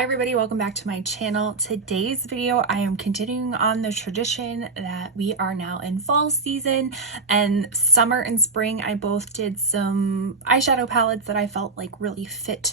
Hi everybody, welcome back to my channel. Today's video, I am continuing on the tradition that we are now in fall season, and summer and spring I both did some eyeshadow palettes that I felt like really fit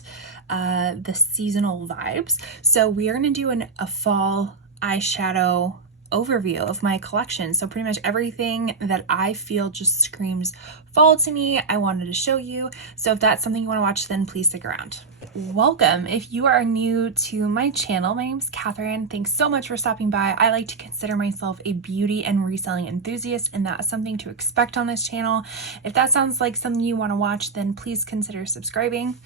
the seasonal vibes. So we are going to do a fall eyeshadow overview of my collection. So pretty much everything that I feel just screams fall to me, I wanted to show you. So if that's something you want to watch, then please stick around. Welcome. If you are new to my channel, my name is Catherine. Thanks so much for stopping by. I like to consider myself a beauty and reselling enthusiast, and that is something to expect on this channel. If that sounds like something you want to watch, then please consider subscribing.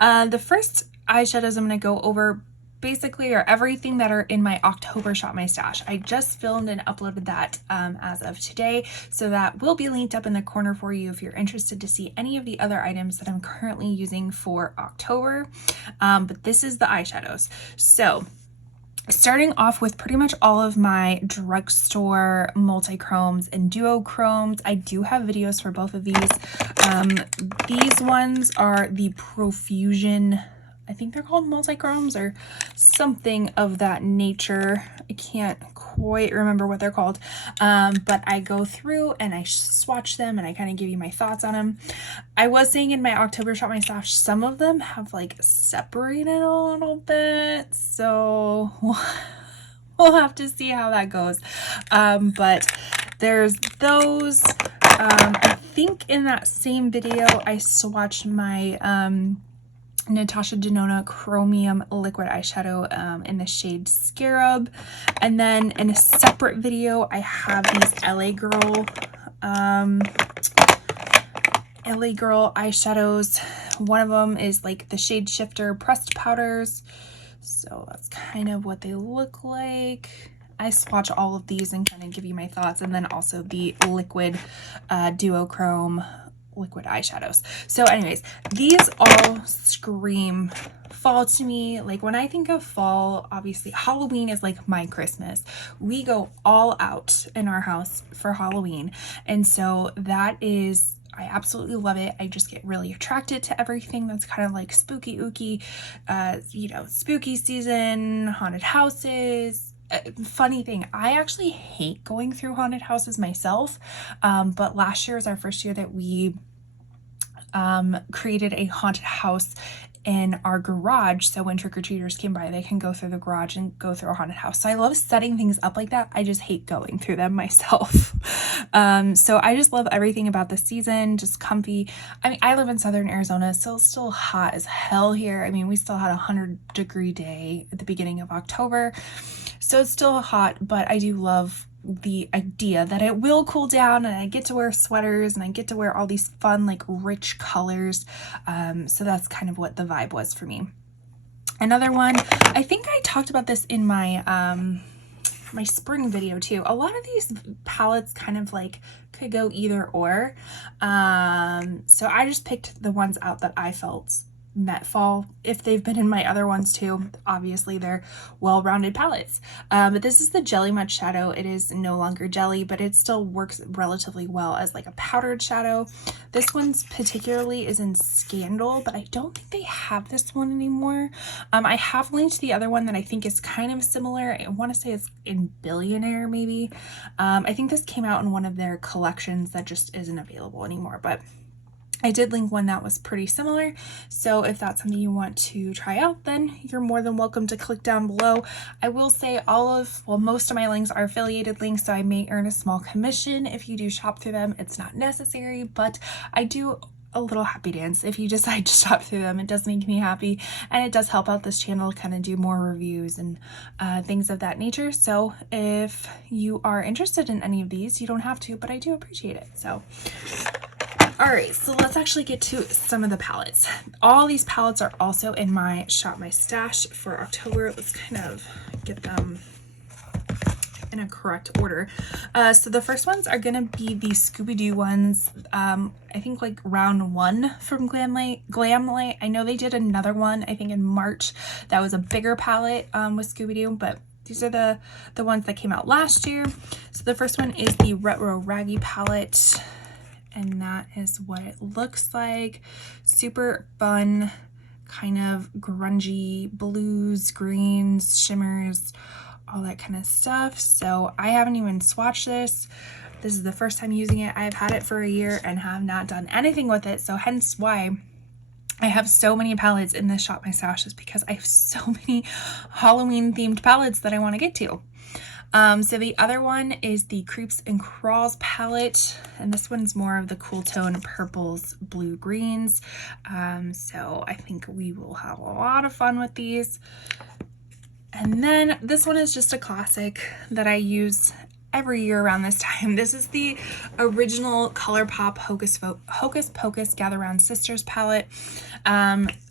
The first eyeshadows I'm going to go over basically are everything that are in my October Shop My Stash. I just filmed and uploaded that as of today, so that will be linked up in the corner for you if you're interested to see any of the other items that I'm currently using for October. But this is the eyeshadows. So starting off with pretty much all of my drugstore multi-chromes and duochromes. I do have videos for both of these. These ones are the Profusion, I think they're called multi-chromes or something of that nature. I can't quite remember what they're called, but I go through and I swatch them and I kind of give you my thoughts on them. I was saying in my October Shop My Stash, some of them have like separated a little bit, so we'll have to see how that goes. But there's those. I think in that same video I swatched my Natasha Denona Chromium Liquid Eyeshadow in the shade Scarab. And then in a separate video, I have these LA Girl eyeshadows. One of them is like the shade Shifter pressed powders. So that's kind of what they look like. I swatch all of these and kind of give you my thoughts, and then also the liquid duochrome liquid eyeshadows. So anyways, these all scream fall to me. Like when I think of fall, obviously Halloween is like my Christmas. We go all out in our house for Halloween, and so that is, I absolutely love it. I just get really attracted to everything that's kind of like spooky ooky, you know, spooky season, haunted houses. Funny thing, I actually hate going through haunted houses myself, but last year was our first year that we created a haunted house in our garage, so when trick-or-treaters came by, they can go through the garage and go through a haunted house. So I love setting things up like that. I just hate going through them myself. So I just love everything about the season, just comfy. I mean, I live in southern Arizona, so it's still hot as hell here. I mean, we still had a 100-degree day at the beginning of October, so it's still hot, but I do love the idea that it will cool down and I get to wear sweaters and I get to wear all these fun, like rich colors. So that's kind of what the vibe was for me. Another one, I think I talked about this in my my spring video too. A lot of these palettes kind of like could go either or. So I just picked the ones out that I felt met fall. If they've been in my other ones too, obviously they're well-rounded palettes. But this is the Jelly Mud shadow. It is no longer jelly, but it still works relatively well as like a powdered shadow. This one's particularly is in Scandal, but I don't think they have this one anymore. I have linked the other one that I think is kind of similar. I want to say it's in Billionaire maybe. I think this came out in one of their collections that just isn't available anymore, but I did link one that was pretty similar, so if that's something you want to try out, then you're more than welcome to click down below. I will say most of my links are affiliated links, so I may earn a small commission if you do shop through them. It's not necessary, but I do a little happy dance if you decide to shop through them. It does make me happy, and it does help out this channel kind of do more reviews and things of that nature. So if you are interested in any of these, you don't have to, but I do appreciate it. So all right, so let's actually get to some of the palettes. All these palettes are also in my Shop My Stash for October. Let's kind of get them in a correct order. So the first ones are gonna be the Scooby-Doo ones. I think like round one from Glamlight. I know they did another one, I think in March, that was a bigger palette with Scooby-Doo, but these are the ones that came out last year. So the first one is the Retro Raggy palette, and that is what it looks like. Super fun kind of grungy blues, greens, shimmers, all that kind of stuff. So I haven't even swatched this. This is the first time using it. I've had it for a year and have not done anything with it. So hence why I have so many palettes in this Shop My Stash, is because I have so many Halloween themed palettes that I want to get to. So the other one is the Creeps and Crawls palette, and this one's more of the cool tone purples, blue, greens. So I think we will have a lot of fun with these. And then this one is just a classic that I use every year around this time. This is the original ColourPop Hocus Pocus Gather Round Sisters palette.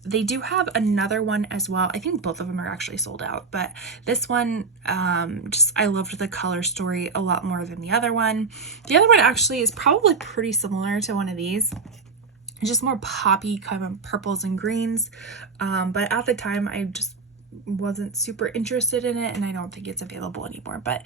They do have another one as well. I think both of them are actually sold out, but this one, I loved the color story a lot more than the other one. The other one actually is probably pretty similar to one of these. It's just more poppy kind of purples and greens. But at the time I just wasn't super interested in it, and I don't think it's available anymore. But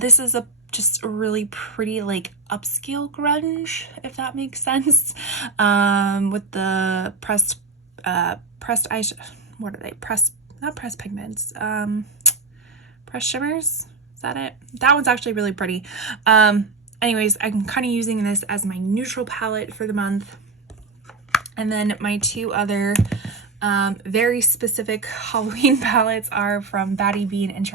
this is just a really pretty like upscale grunge, if that makes sense, with the pressed eyeshadow. What are they? Not pressed pigments, pressed shimmers. Is that it? That one's actually really pretty. Anyways, I'm kind of using this as my neutral palette for the month. And then my two other very specific Halloween palettes are from Batty Bean and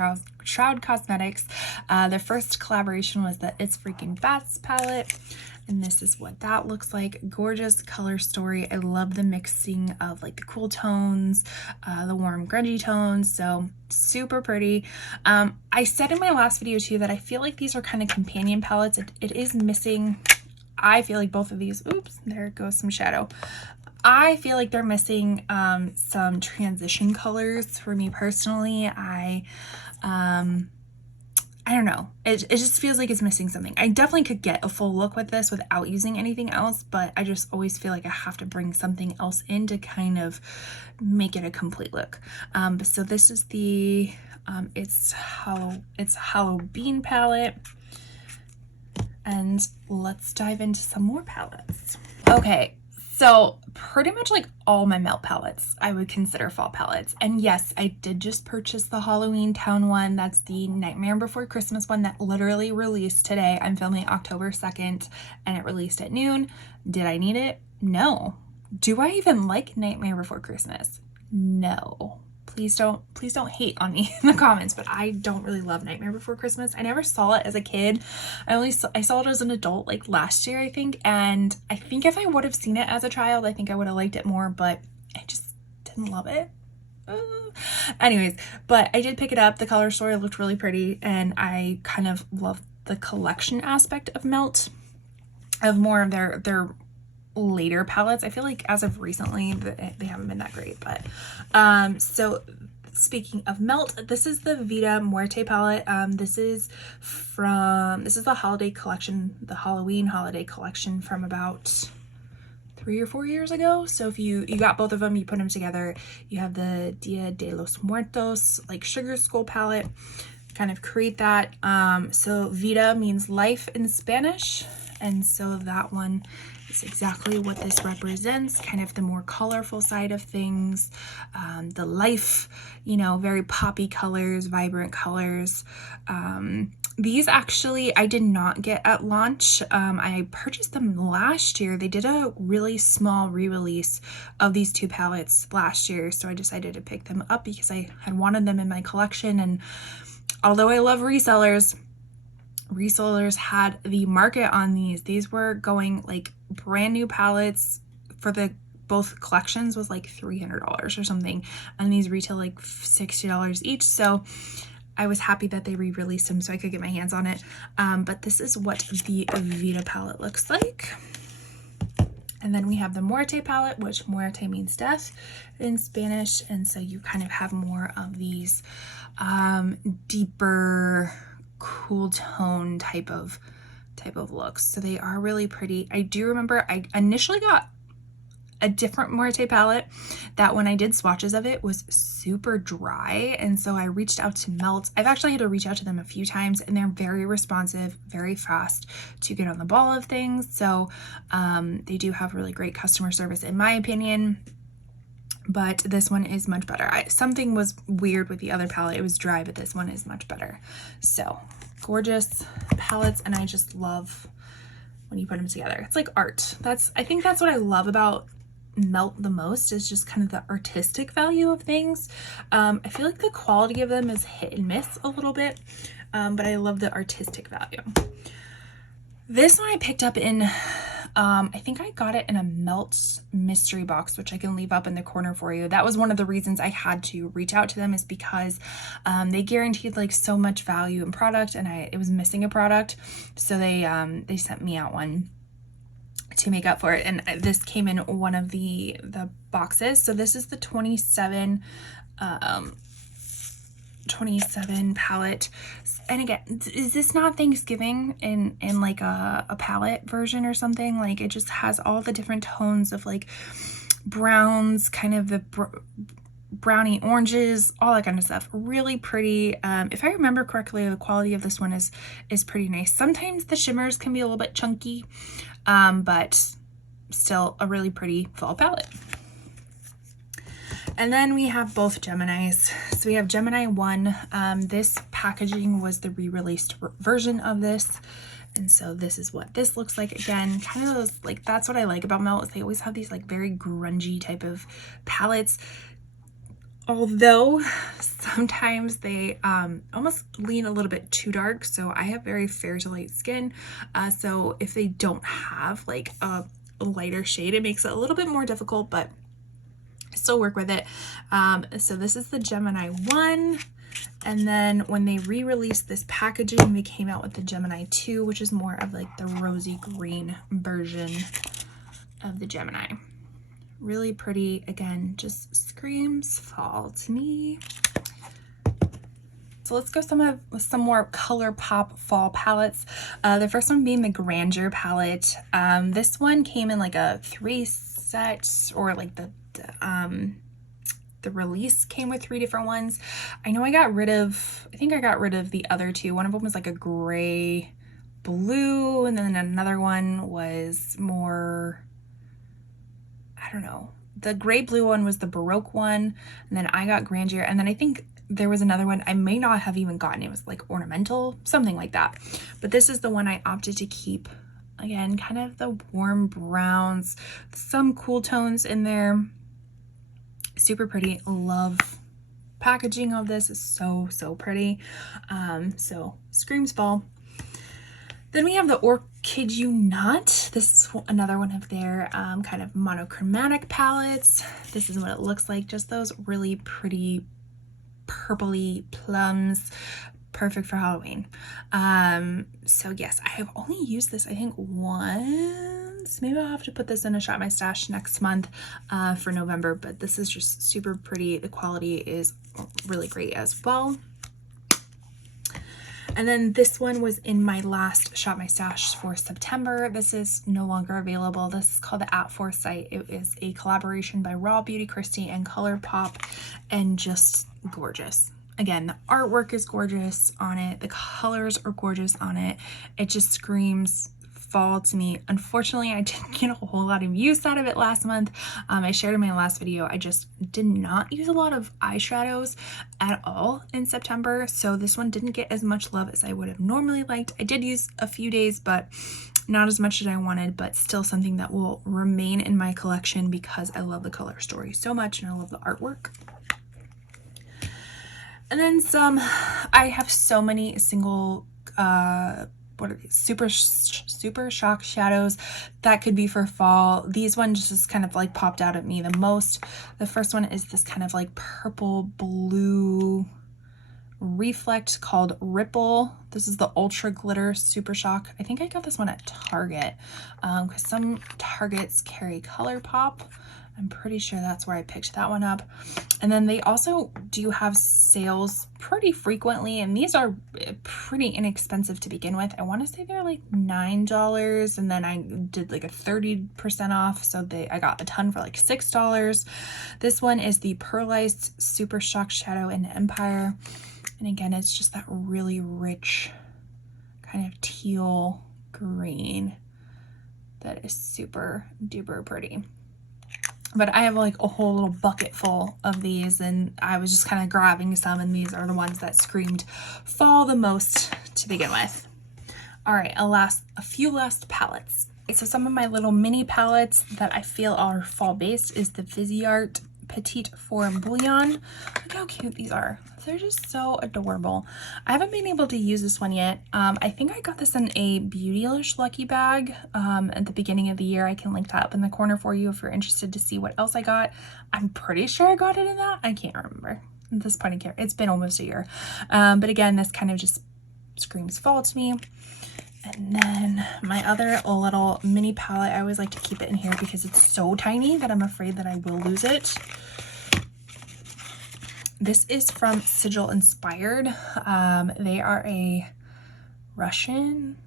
Shroud Cosmetics. Their first collaboration was the It's Freaking Bats palette, and this is what that looks like. Gorgeous color story. I love the mixing of like the cool tones, the warm grungy tones, so super pretty. I said in my last video too that I feel like these are kind of companion palettes. It is missing, I feel like both of these, oops, there goes some shadow. I feel like they're missing some transition colors for me personally. I don't know. It just feels like it's missing something. I definitely could get a full look with this without using anything else, but I just always feel like I have to bring something else in to kind of make it a complete look. So this is the it's Halloween palette, and let's dive into some more palettes. Okay. So pretty much like all my melt palettes I would consider fall palettes. And yes, I did just purchase the Halloween Town one. That's the Nightmare Before Christmas one that literally released today. I'm filming October 2nd and it released at noon. Did I need it? No. Do I even like Nightmare Before Christmas? No. Please don't hate on me in the comments, but I don't really love Nightmare Before Christmas. I never saw it as a kid. I saw it as an adult, like last year, I think. And I think if I would have seen it as a child, I think I would have liked it more, but I just didn't love it. Anyways, but I did pick it up. The color story looked really pretty, and I kind of love the collection aspect of Melt, of more of their later palettes. I feel like as of recently they haven't been that great, but so speaking of Melt, this is the Vida Muerte palette. This is the holiday collection, the Halloween holiday collection from about 3 or 4 years ago. So if you got both of them, you put them together, you have the Dia de los Muertos like sugar skull palette, kind of create that. So Vida means life in Spanish, and so that one is exactly what this represents, kind of the more colorful side of things, the life, very poppy colors, vibrant colors. These actually I did not get at launch. I purchased them last year. They did a really small re-release of these two palettes last year, so I decided to pick them up because I had wanted them in my collection. And although I love resellers had the market on these. These were going like brand new palettes for the both collections was like $300 or something, and these retail like $60 each. So I was happy that they re-released them so I could get my hands on it. But this is what the Vida palette looks like. And then we have the Muerte palette, which Muerte means death in Spanish, and so you kind of have more of these deeper, cool tone type of looks. So they are really pretty. I do remember I initially got a different Muerte palette that when I did swatches of it was super dry, and so I reached out to Melt. I've actually had to reach out to them a few times, and they're very responsive, very fast to get on the ball of things. So they do have really great customer service in my opinion. but this one is much better. Something was weird with the other palette. It was dry, but this one is much better. So gorgeous palettes, and I just love when you put them together. It's like art. I think that's what I love about Melt the most, is just kind of the artistic value of things. I feel like the quality of them is hit and miss a little bit, but I love the artistic value. This one I picked up in, I think I got it in a Melt mystery box, which I can leave up in the corner for you. That was one of the reasons I had to reach out to them, is because they guaranteed like so much value in product, and it was missing a product. So they sent me out one to make up for it. And this came in one of the boxes. So this is the 27 palette. And again, is this not Thanksgiving in like a palette version or something? Like, it just has all the different tones of like browns, kind of the brownie oranges, all that kind of stuff. Really pretty. If I remember correctly, the quality of this one is pretty nice. Sometimes the shimmers can be a little bit chunky, but still a really pretty fall palette. And then we have both Geminis. So we have Gemini 1. This packaging was the re-released version of this. And so this is what this looks like. Again, kind of those, like, that's what I like about Melt, is they always have these like very grungy type of palettes. Although sometimes they almost lean a little bit too dark. So I have very fair to light skin. So if they don't have like a lighter shade, it makes it a little bit more difficult, but still work with it. So this is the Gemini 1. And then when they re-released this packaging, they came out with the Gemini 2, which is more of like the rosy green version of the Gemini. Really pretty. Again, just screams fall to me. So let's go with some more ColourPop fall palettes. The first one being the Grandeur palette. This one came in like a 3 set, or like the release came with 3 different ones. I know I think I got rid of the other 2. One of them was like a gray blue, and then another one was more, I don't know. The gray blue one was the Baroque one, and then I got Grandeur, and then I think there was another one I may not have even gotten. It was like ornamental, something like that. But this is the one I opted to keep. Again, kind of the warm browns, some cool tones in there. Super pretty. Love packaging of this. Is so pretty. So screams fall. Then we have the Orchid You Not. This is another one of their kind of monochromatic palettes. This is what it looks like. Just those really pretty purpley plums. Perfect for Halloween. So yes, I have only used this I think once. Maybe I'll have to put this in a Shop My Stash next month for November, but this is just super pretty. The quality is really great as well. And then this one was in my last Shop My Stash for September. This is no longer available. This is called the At Foresight. It is a collaboration by Raw Beauty Kristi and ColourPop, and just gorgeous. Again, the artwork is gorgeous on it. The colors are gorgeous on it. It just screams fall to me. Unfortunately, I didn't get a whole lot of use out of it last month. I shared in my last video, I just did not use a lot of eyeshadows at all in September. So this one didn't get as much love as I would have normally liked. I did use a few days, but not as much as I wanted, but still something that will remain in my collection because I love the color story so much and I love the artwork. And then I have so many single, what are these? Super Shock shadows that could be for fall. These ones just kind of like popped out at me the most. The first one is this kind of like purple blue reflect called Ripple. This is the Ultra Glitter Super Shock. I think I got this one at Target because some Targets carry ColourPop. I'm pretty sure that's where I picked that one up. And then they also do have sales pretty frequently, and these are pretty inexpensive to begin with. I want to say they're like $9, and then I did like a 30% off, so I got a ton for like $6. This one is the Pearlized Super Shock Shadow in Empire, and again, it's just that really rich kind of teal green that is super duper pretty. But I have like a whole little bucket full of these, and I was just kind of grabbing some, and these are the ones that screamed fall the most to begin with. All right, a few last palettes. So some of my little mini palettes that I feel are fall based is the Viseart Petite Forme Bouillon. Look how cute these are. They're just so adorable. I haven't been able to use this one yet. I think I got this in a Beautylish lucky bag at the beginning of the year. I can link that up in the corner for you if you're interested to see what else I got. I'm pretty sure I got it in that. I can't remember at this point. It's been almost a year. But again, this kind of just screams fall to me. And then my other little mini palette, I always like to keep it in here because it's so tiny that I'm afraid that I will lose it. This is from Sigil Inspired. They are a Russian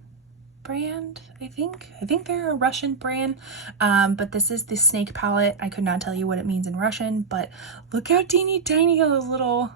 brand, I think. I think they're a Russian brand. But this is the snake palette. I could not tell you what it means in Russian, but look how teeny tiny those little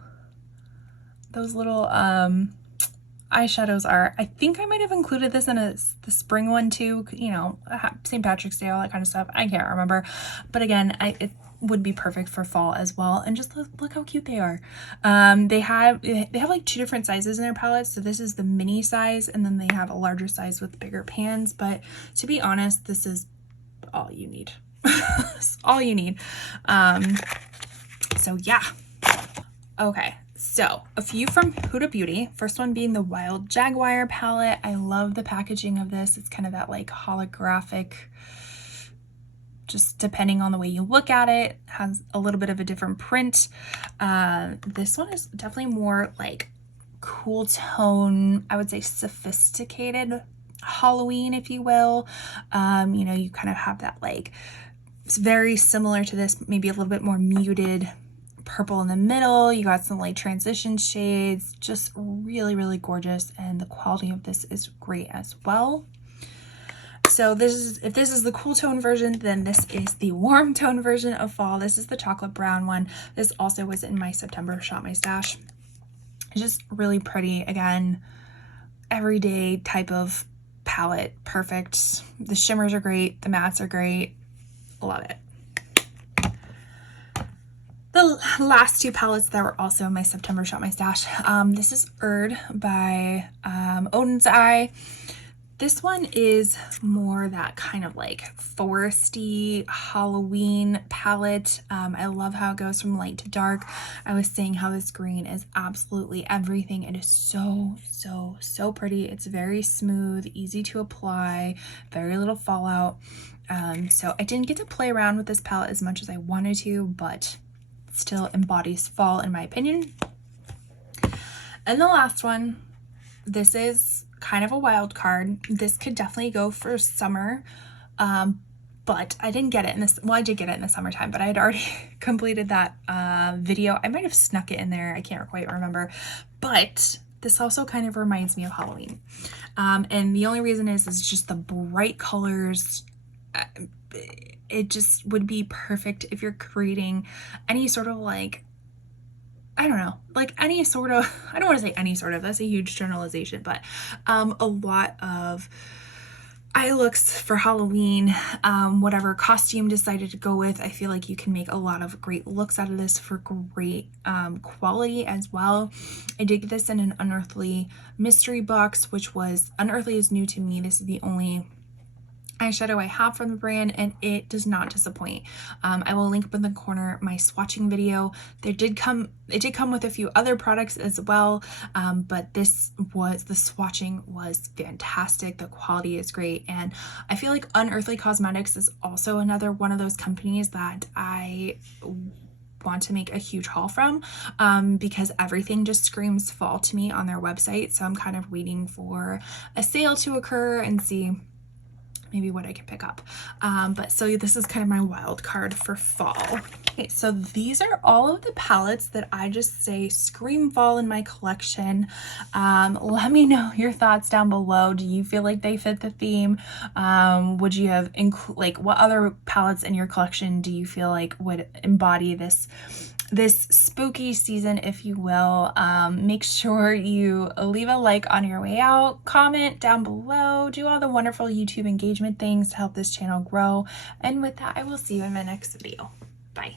eyeshadows are. I think I might have included this in the spring one too, you know, St. Patrick's Day, all that kind of stuff. I can't remember, but again, it would be perfect for fall as well. And just look how cute they are. They have like two different sizes in their palettes. So this is the mini size, and then they have a larger size with bigger pans. But to be honest, this is all you need. All you need. So yeah. Okay. So a few from Huda Beauty. First one being the Wild Jaguar palette. I love the packaging of this. It's kind of that like holographic, just depending on the way you look at it, has a little bit of a different print. This one is definitely more like cool tone, I would say sophisticated Halloween, if you will. You know, you kind of have that like, it's very similar to this, maybe a little bit more muted purple in the middle. You got some like transition shades, just really, really gorgeous. And the quality of this is great as well. So if this is the cool tone version, then this is the warm tone version of fall. This is the chocolate brown one. This also was in my September Shop My Stash. It's just really pretty. Again, everyday type of palette. Perfect. The shimmers are great. The mattes are great. Love it. The last two palettes that were also in my September Shop My Stash. This is Erd by Odin's Eye. This one is more that kind of like foresty Halloween palette. I love how it goes from light to dark. I was saying how this green is absolutely everything. It is so, so, so pretty. It's very smooth, easy to apply, very little fallout. So I didn't get to play around with this palette as much as I wanted to, but still embodies fall in my opinion. And the last one, this is kind of a wild card. This could definitely go for summer, but I didn't get it in this. Well, I did get it in the summertime, but I had already completed that video. I might have snuck it in there. I can't quite remember, but this also kind of reminds me of Halloween. And the only reason is just the bright colors. It just would be perfect if you're creating any sort of like, I don't know, like any sort of, I don't want to say any sort of, that's a huge generalization, but a lot of eye looks for Halloween, whatever costume decided to go with. I feel like you can make a lot of great looks out of this for great quality as well. I did get this in an Unearthly mystery box, which was, Unearthly is new to me. This is the only eyeshadow I have from the brand, and it does not disappoint. I will link up in the corner my swatching video. It did come with a few other products as well, but the swatching was fantastic. The quality is great, and I feel like Unearthly Cosmetics is also another one of those companies that I want to make a huge haul from, because everything just screams fall to me on their website. So I'm kind of waiting for a sale to occur and see maybe what I can pick up. But so this is kind of my wild card for fall. Okay, so these are all of the palettes that I just say scream fall in my collection. Let me know your thoughts down below. Do you feel like they fit the theme? Would you have like what other palettes in your collection do you feel like would embody this this spooky season, if you will. Make sure you leave a like on your way out, comment down below, do all the wonderful YouTube engagement things to help this channel grow. And with that, I will see you in my next video. Bye.